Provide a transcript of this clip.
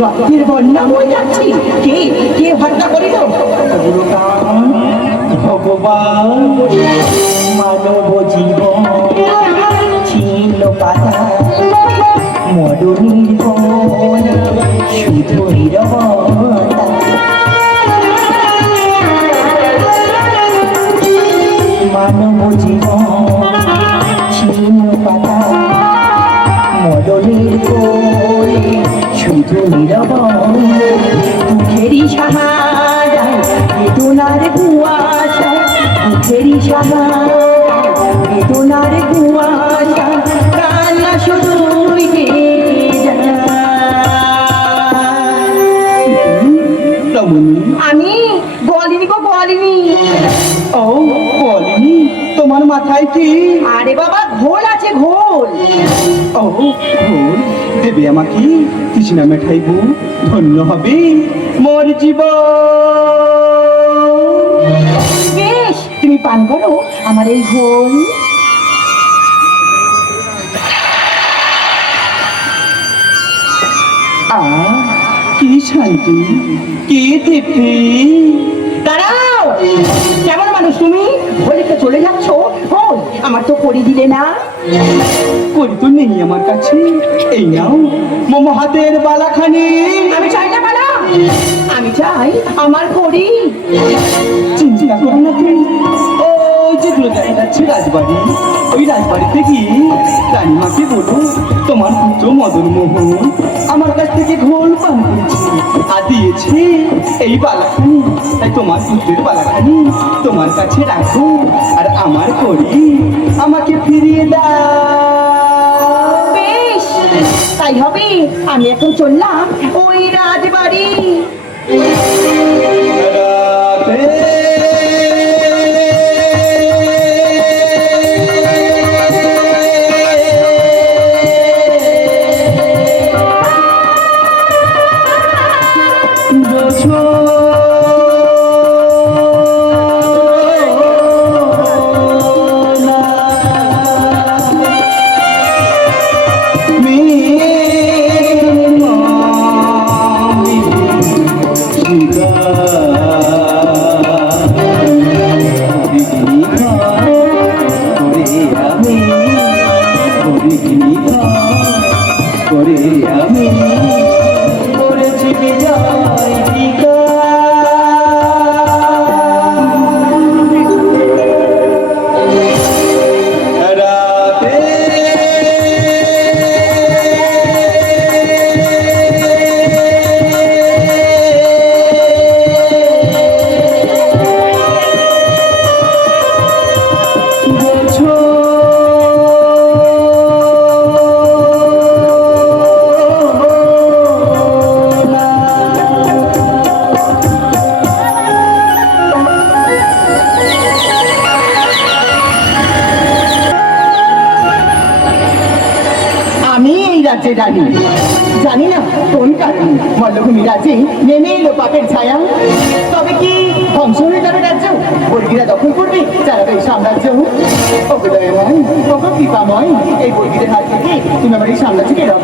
রক্তের বন্যা বয়ে যাচ্ছে। কে কে হত্যা করিল? ভগবান মানব জীবন ছিল পাতা মরণীর বনে শুধু নীরবতা। মানব জীবন ছিল পাতা মরণীর বনে শুধু নীরবতা। মুখেরই সাহারায় বেদনার কুয়াশা, মুখেরই সাহারায় বেদনার কুয়াশা, কান্না শুধুই গেয়ে যায়। আমি বলিনি গো, বলিনি। ও বলিনি? তোমার মাথায় কি? আরে বাবা, ঘোল আছে, ঘোল। ও ঘোল দেবে আমাকে? কৃষ্ণা মেঠাইব, ধন্য হবে মোর জীবন। বেশ, তুমি পান করো আমার এই ঘোল। কি শান্তি, কি তৃপ্তি। দাঁড়াও, কেমন মানুষ তুমি? বলে চলে যাচ্ছ? ঘোল আমার তো করে দিলে না। করি তো নেই আমার কাছে। এই নাও মোমো হাতের বালাখানি। আমি চাই না বালা, আমি চাই আমার করি। চিন্তা করো না তুমি। ওই যেগুলো দেখা যাচ্ছে রাজবাড়ি, ওই রাজবাড়িতে গিয়ে রানীমাকে বলো তোমার পুত্র মদন মোহন আমার কাছ থেকে ঘোল পান করেছে আর দিয়েছে এই বালাখানি। তাই তোমার পুত্রের বালাখানি তোমার কাছে রাখো আর আমার করি আমাকে ফিরিয়ে দাও। বেশ, তাই হবে। আমি এখন চললাম ওই রাজবাড়ি। রাজ্যে রানী, জানি না কোন কারণে মল্লভূমি রাজ্যে নেমে এলো পাপের ছায়া। তবে কি ধ্বংস হয়ে যাবে রাজ্য? বর্গীরা দখল করবে চালাবে এই সাম্রাজ্য। অবদয়ময়, কৃপাময়, এই বর্গীদের হাত থেকে তুমি আমার এই সাম্রাজ্যকে রক্ষা